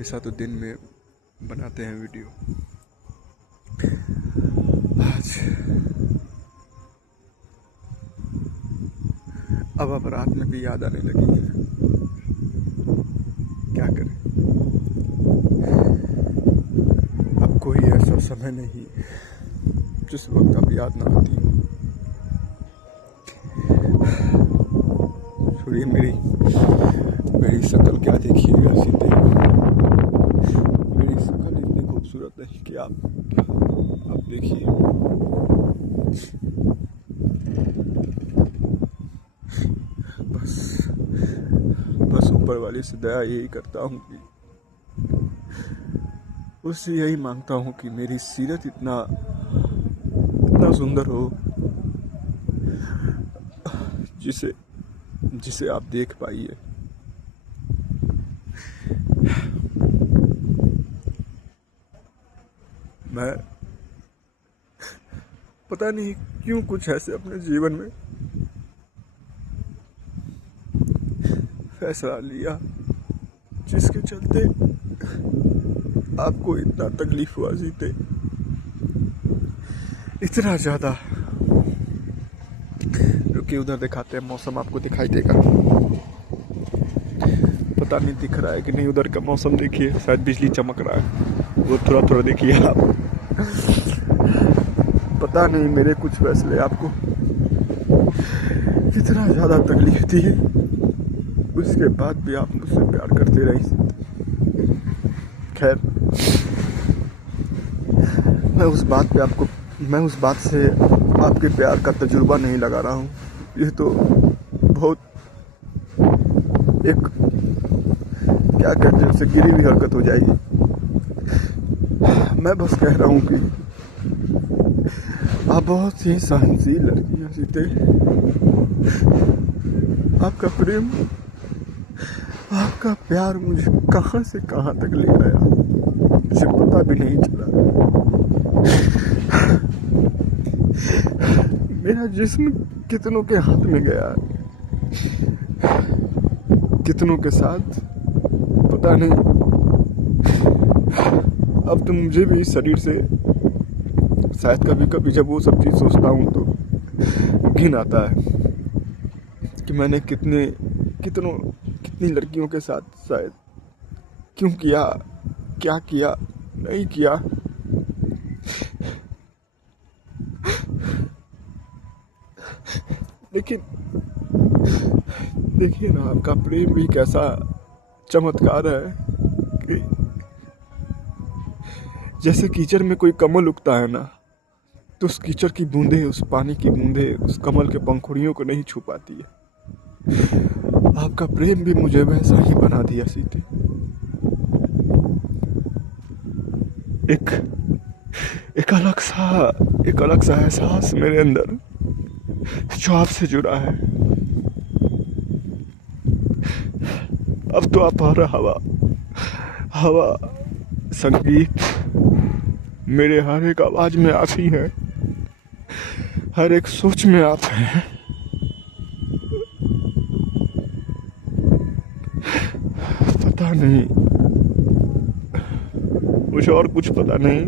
हमेशा तो दिन में बनाते हैं वीडियो। आज अब रात में भी याद आने लगी है। क्या करें, अब कोई ऐसा समय नहीं जिस वक्त अब याद ना आती हो। छोड़िए, मेरी शक्ल क्या देखिएगा सीधे। मेरी शक्ल इतनी खूबसूरत है कि आप देखिए। बस ऊपर वाले से दया यही करता हूँ कि उससे यही मांगता हूँ कि मेरी सीरत इतना सुंदर हो जिसे आप देख पाइए। मैं पता नहीं क्यों कुछ ऐसे अपने जीवन में फैसला लिया जिसके चलते आपको इतना तकलीफ हुआ जीते, इतना ज्यादा। रुकिए, उधर दिखाते हैं, मौसम आपको दिखाई देगा। पता नहीं दिख रहा है कि नहीं, उधर का मौसम देखिए, शायद बिजली चमक रहा है, वो थोड़ा थोड़ा देखिए आप। पता नहीं मेरे कुछ फैसले आपको कितना ज्यादा तकलीफ दी, उसके बाद भी आप मुझसे प्यार करते रही। खैर, मैं उस बात से आपके प्यार का तजुर्बा नहीं लगा रहा हूँ। ये तो बहुत एक, क्या कहते हैं उससे, गिरी हुई हरकत हो जाएगी। मैं बस कह रहा हूँ कि आप बहुत ही सहनशील लड़की हैं सीते। आपका प्रेम, आपका प्यार मुझे कहाँ से कहाँ तक ले गया, मुझे पता भी नहीं चला। मेरा जिस्म कितनों के हाथ में गया, कितनों के साथ, पता नहीं। अब तो मुझे भी इस शरीर से शायद कभी कभी जब वो सब चीज सोचता हूँ तो घिन आता है कि मैंने कितनी लड़कियों के साथ शायद क्यों किया, क्या किया, नहीं किया। लेकिन देखिए ना, आपका प्रेम भी कैसा चमत्कार है कि जैसे कीचड़ में कोई कमल उगता है ना, तो उस कीचड़ की बूंदे, उस पानी की बूंदे उस कमल के पंखुड़ियों को नहीं छू पाती है। आपका प्रेम भी मुझे वैसा ही बना दिया सीते। एक अलग सा एहसास मेरे अंदर जो आपसे जुड़ा है। अब तो आप और हवा संगीत, मेरे हर एक आवाज में आप ही हैं, हर एक सोच में आप हैं। पता नहीं, मुझे और कुछ पता नहीं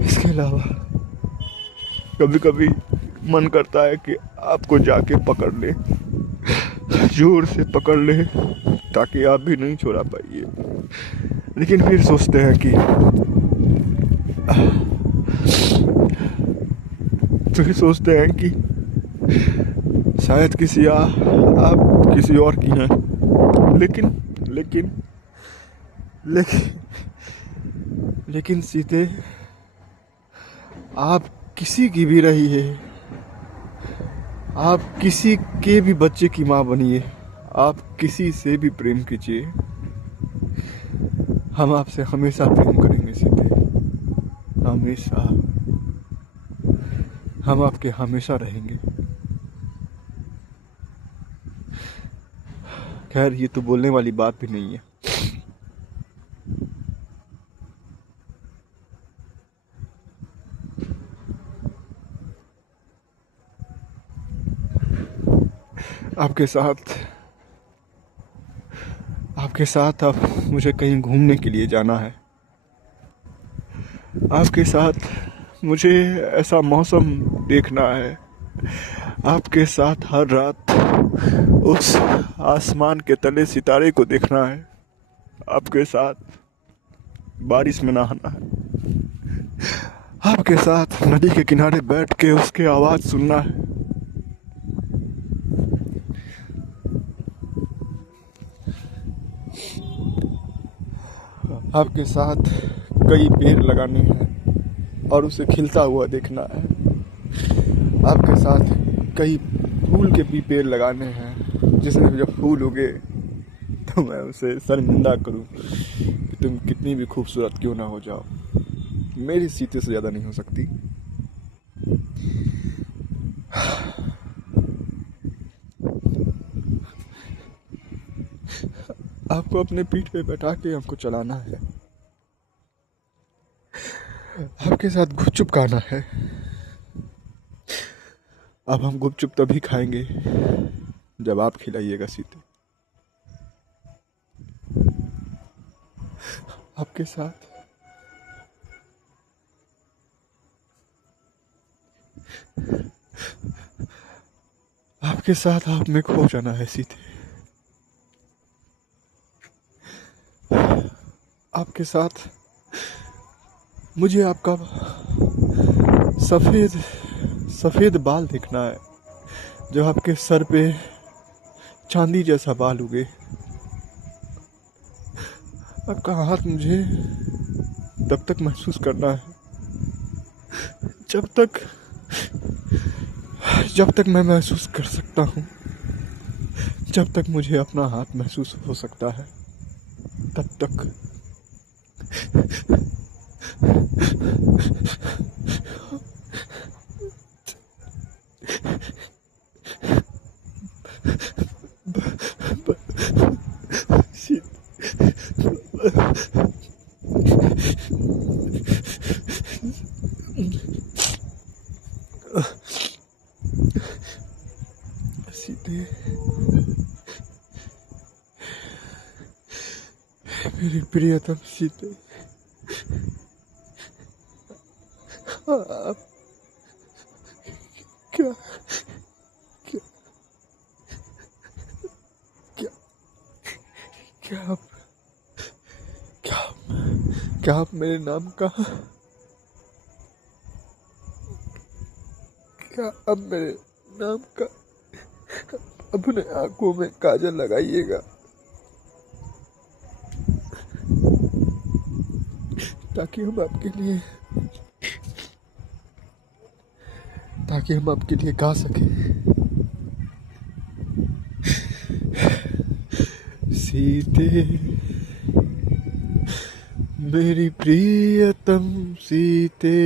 इसके अलावा। कभी कभी मन करता है कि आपको जाके पकड़ ले, जोर से पकड़ ले, ताकि आप भी नहीं छोड़ा पाइए। लेकिन फिर सोचते हैं कि शायद आप किसी और की हैं। लेकिन सीते, आप किसी की भी रही है, आप किसी के भी बच्चे की माँ बनिए, आप किसी से भी प्रेम कीजिए, हम आपसे हमेशा प्रेम करेंगे सीते, हमेशा। हम आपके हमेशा रहेंगे। खैर, ये तो बोलने वाली बात भी नहीं है। आपके आपके साथ अब मुझे कहीं घूमने के लिए जाना है। आपके साथ मुझे ऐसा मौसम देखना है। आपके साथ हर रात उस आसमान के तले सितारे को देखना है। आपके साथ बारिश में नहाना है। आपके साथ नदी के किनारे बैठ के उसकी आवाज़ सुनना है। आपके साथ कई पेड़ लगाने हैं और उसे खिलता हुआ देखना है। आपके साथ कई फूल के भी पेड़ लगाने हैं, जिसमें जब फूल उगे तो मैं उसे शर्मिंदा करूं कि तुम कितनी भी खूबसूरत क्यों ना हो जाओ, मेरी सीते से ज़्यादा नहीं हो सकती। आपको अपने पीठ पे बैठा के हमको चलाना है। आपके साथ गुपचुप खाना है। अब हम गुपचुप तभी खाएंगे जब आप खिलाइएगा सीते। आपके साथ आपके साथ आप में खो जाना है सीते। आपके साथ मुझे आपका सफ़ेद सफ़ेद बाल देखना है, जो आपके सर पे चांदी जैसा बाल उगे। आपका हाथ मुझे तब तक महसूस करना है जब तक मैं महसूस कर सकता हूँ, जब तक मुझे अपना हाथ महसूस हो सकता है, तब तक। सीते, मेरी प्रियतम सीते, आप क्या क्या क्या क्या आप क्या क्या आप मेरे नाम का क्या अब मेरे नाम का अपने आंखों में काजल लगाइएगा, ताकि हम आपके लिए गा सकें। सीते, मेरी प्रियतम सीते,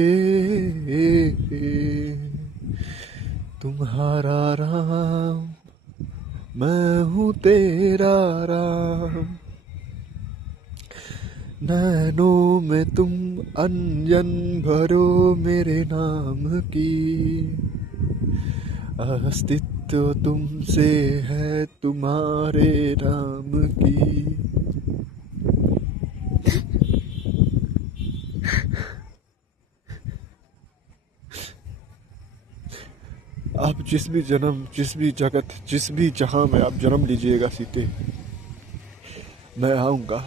तुम्हारा राम मैं हूँ तेरा राम, नैनों में तुम अंजन भरो मेरे नाम की, अस्तित्व तुमसे है तुम्हारे नाम की। आप जिस भी जगत, जिस भी जहां में आप जन्म लीजिएगा सीते, मैं आऊँगा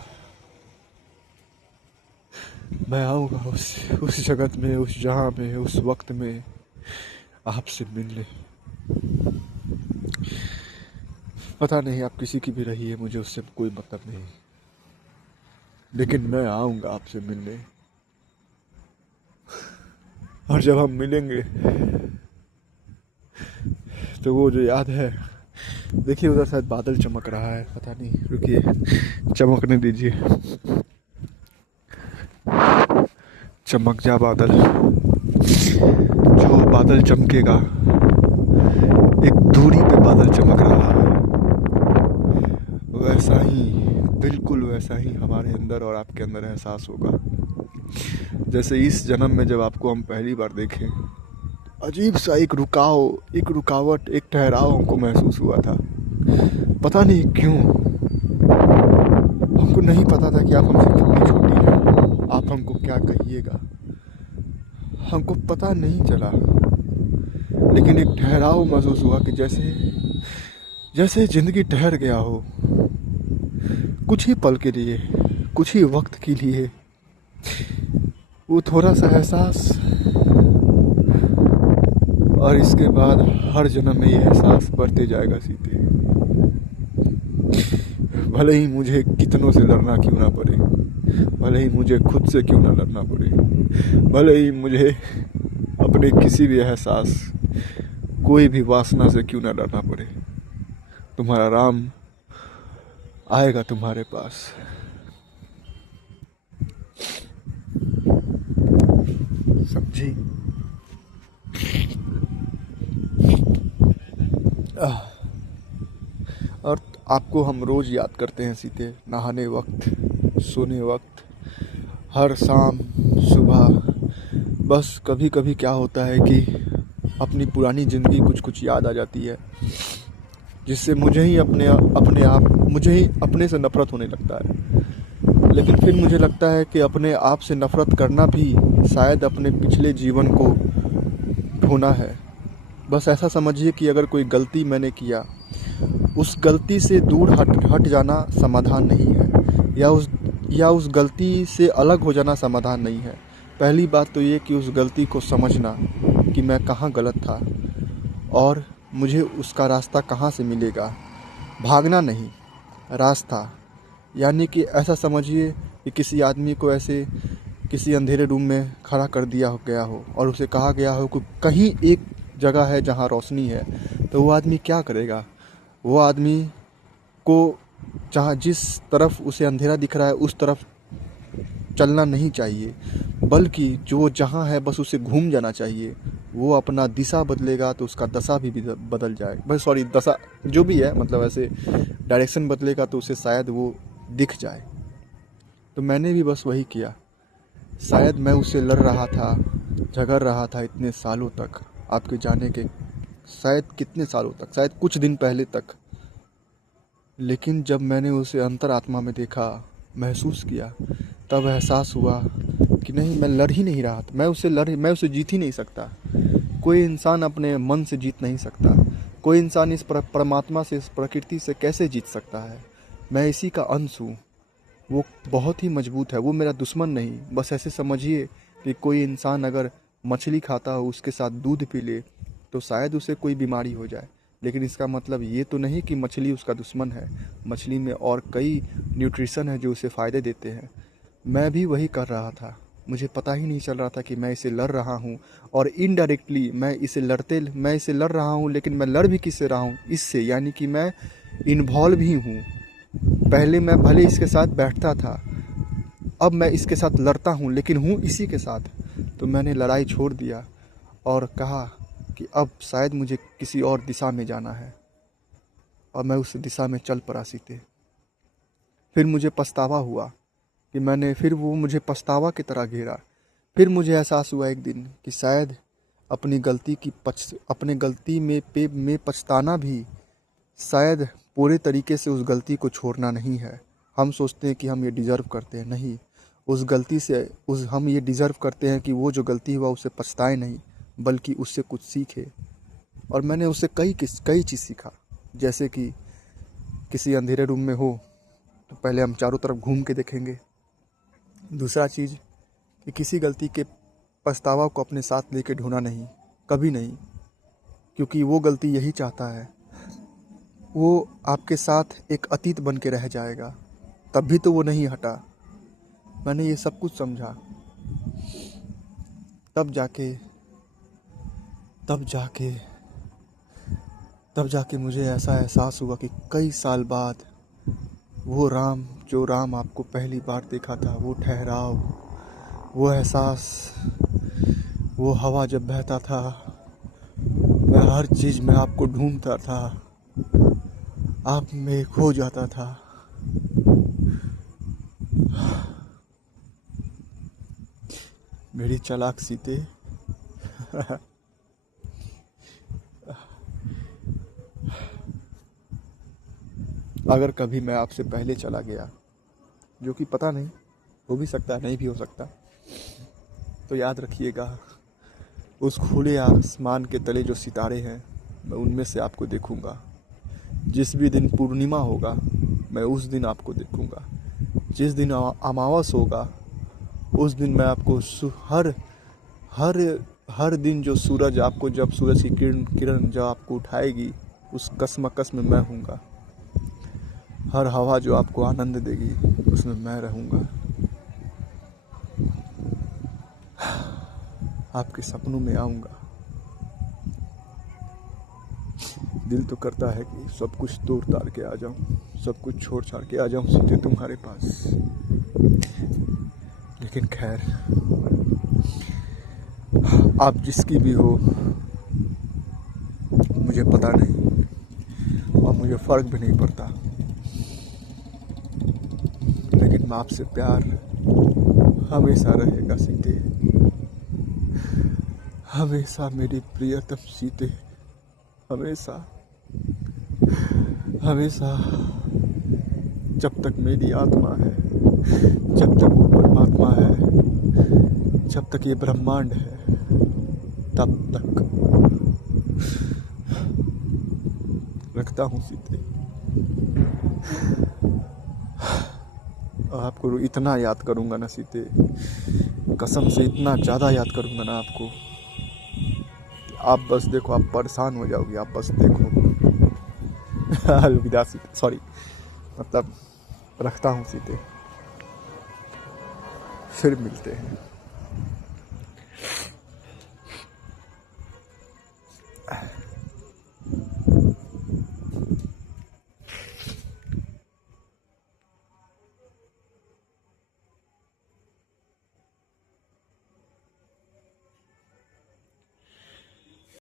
उस जगत में, उस जहां में, उस वक्त में आपसे मिलने। पता नहीं आप किसी की भी रही है, मुझे उससे कोई मतलब नहीं, लेकिन मैं आऊँगा आपसे मिलने। और जब हम मिलेंगे तो वो जो याद है, देखिए उधर शायद बादल चमक रहा है, पता नहीं, रुकिए चमकने दीजिए। चमक जा बादल। जो बादल चमकेगा, एक दूरी पे बादल चमक रहा है, वैसा ही, बिल्कुल वैसा ही हमारे अंदर और आपके अंदर एहसास होगा। जैसे इस जन्म में जब आपको हम पहली बार देखें, अजीब सा एक रुकावट, एक ठहराव हमको महसूस हुआ था, पता नहीं क्यों। नहीं पता था कि आप हमसे कितनी छोटी हैं, आप हमको क्या कहिएगा, हमको पता नहीं चला। लेकिन एक ठहराव महसूस हुआ कि जैसे जैसे ज़िंदगी ठहर गया हो, कुछ ही पल के लिए, कुछ ही वक्त के लिए। वो थोड़ा सा एहसास, और इसके बाद हर जन्म में ये एहसास बढ़ते जाएगा सीधे। भले ही मुझे कितनों से लड़ना क्यों ना पड़े, भले ही मुझे खुद से क्यों ना लड़ना पड़े, भले ही मुझे अपने किसी भी एहसास, कोई भी वासना से क्यों ना लड़ना पड़े, तुम्हारा राम आएगा तुम्हारे पास। समझी? और आपको हम रोज़ याद करते हैं सीते, नहाने वक्त, सोने वक्त, हर शाम, सुबह। बस कभी कभी क्या होता है कि अपनी पुरानी ज़िंदगी कुछ कुछ याद आ जाती है, जिससे मुझे ही अपने से नफ़रत होने लगता है। लेकिन फिर मुझे लगता है कि अपने आप से नफ़रत करना भी शायद अपने पिछले जीवन को ढोना है। बस ऐसा समझिए कि अगर कोई गलती मैंने किया, उस गलती से दूर हट जाना समाधान नहीं है, या उस गलती से अलग हो जाना समाधान नहीं है। पहली बात तो ये कि उस गलती को समझना कि मैं कहाँ गलत था और मुझे उसका रास्ता कहाँ से मिलेगा। भागना नहीं, रास्ता। यानी कि ऐसा समझिए कि किसी आदमी को ऐसे किसी अंधेरे रूम में खड़ा कर दिया गया हो और उसे कहा गया हो कि कहीं एक जगह है जहाँ रोशनी है, तो वो आदमी क्या करेगा? वो आदमी को जहाँ जिस तरफ उसे अंधेरा दिख रहा है उस तरफ चलना नहीं चाहिए, बल्कि जो जहाँ है बस उसे घूम जाना चाहिए। वो अपना दिशा बदलेगा तो उसका दशा भी बदल जाए, बस सॉरी दशा जो भी है, मतलब ऐसे डायरेक्शन बदलेगा तो उसे शायद वो दिख जाए। तो मैंने भी बस वही किया। शायद मैं उससे लड़ रहा था, झगड़ रहा था इतने सालों तक, आपके जाने के शायद कितने सालों तक, शायद कुछ दिन पहले तक। लेकिन जब मैंने उसे अंतरात्मा में देखा, महसूस किया, तब एहसास हुआ कि नहीं, मैं लड़ ही नहीं रहा था। मैं उसे जीत ही नहीं सकता। कोई इंसान अपने मन से जीत नहीं सकता। कोई इंसान इस परमात्मा से, इस प्रकृति से कैसे जीत सकता है? मैं इसी का अंश हूँ। वो बहुत ही मजबूत है, वो मेरा दुश्मन नहीं। बस ऐसे समझिए कि कोई इंसान अगर मछली खाता हो, उसके साथ दूध पी ले, तो शायद उसे कोई बीमारी हो जाए। लेकिन इसका मतलब ये तो नहीं कि मछली उसका दुश्मन है। मछली में और कई न्यूट्रिशन है जो उसे फ़ायदे देते हैं। मैं भी वही कर रहा था। मुझे पता ही नहीं चल रहा था कि मैं इसे लड़ रहा हूँ, और इनडायरेक्टली मैं इसे लड़ रहा हूँ। लेकिन मैं लड़ भी किससे रहा हूँ? इससे, यानी कि मैं इन्वॉल्व ही हूँ। पहले मैं भले इसके साथ बैठता था, अब मैं इसके साथ लड़ता हूँ, लेकिन हूँ इसी के साथ। तो मैंने लड़ाई छोड़ दिया और कहा कि अब शायद मुझे किसी और दिशा में जाना है, और मैं उस दिशा में चल पड़ा सीते। फिर मुझे पछतावा हुआ कि फिर वो मुझे पछतावा की तरह घेरा। फिर मुझे एहसास हुआ एक दिन कि शायद अपनी गलती में पछताना भी शायद पूरे तरीके से उस गलती को छोड़ना नहीं है। हम सोचते हैं कि हम ये डिज़र्व करते हैं, नहीं। उस गलती से हम ये डिज़र्व करते हैं कि वो जो गलती हुआ उससे पछताए नहीं, बल्कि उससे कुछ सीखे। और मैंने उससे कई चीज़ सीखा। जैसे कि किसी अंधेरे रूम में हो तो पहले हम चारों तरफ घूम के देखेंगे। दूसरा चीज़ कि किसी गलती के पछतावा को अपने साथ लेके ढोना नहीं, कभी नहीं, क्योंकि वो गलती यही चाहता है, वो आपके साथ एक अतीत बन के रह जाएगा। तब भी तो वो नहीं हटा। मैंने ये सब कुछ समझा, तब जाके मुझे ऐसा एहसास हुआ कि कई साल बाद वो जो राम आपको पहली बार देखा था, वो ठहराव, वो एहसास, वो हवा जब बहता था, मैं हर चीज़ में आपको ढूंढता था, आप में खो जाता था। मेरी चालाक सीते। अगर कभी मैं आपसे पहले चला गया जो कि पता नहीं, हो भी सकता है नहीं भी हो सकता। तो याद रखिएगा, उस खुले आसमान के तले जो सितारे हैं मैं उनमें से आपको देखूंगा। जिस भी दिन पूर्णिमा होगा मैं उस दिन आपको देखूंगा। जिस दिन अमावस होगा उस दिन मैं आपको हर हर हर दिन जो सूरज आपको, जब सूरज की किरण जब आपको उठाएगी उस कश्मकश में मैं हूँगा। हर हवा जो आपको आनंद देगी उसमें मैं रहूँगा। आपके सपनों में आऊँगा। दिल तो करता है कि सब कुछ तोड़ ताड़ के आ जाऊँ, सब कुछ छोड़ छाड़ के आ जाऊँ सीधे तुम्हारे पास, लेकिन खैर आप जिसकी भी हो मुझे पता नहीं और मुझे फ़र्क भी नहीं पड़ता, लेकिन मैं आपसे प्यार हमेशा रहेगा सीते, हमेशा मेरी प्रियतम सीते, हमेशा हमेशा, जब तक मेरी आत्मा है, जब तक वो परमात्मा है, जब तक ये ब्रह्मांड है, तब तक रखता हूँ सीते। और आपको इतना याद करूँगा ना सीते, कसम से इतना ज़्यादा याद करूँगा ना आपको, आप बस देखो, आप परेशान हो जाओगे, आप बस देखो। अलविदा सीते, सॉरी, मतलब रखता हूँ सीते, फिर मिलते हैं।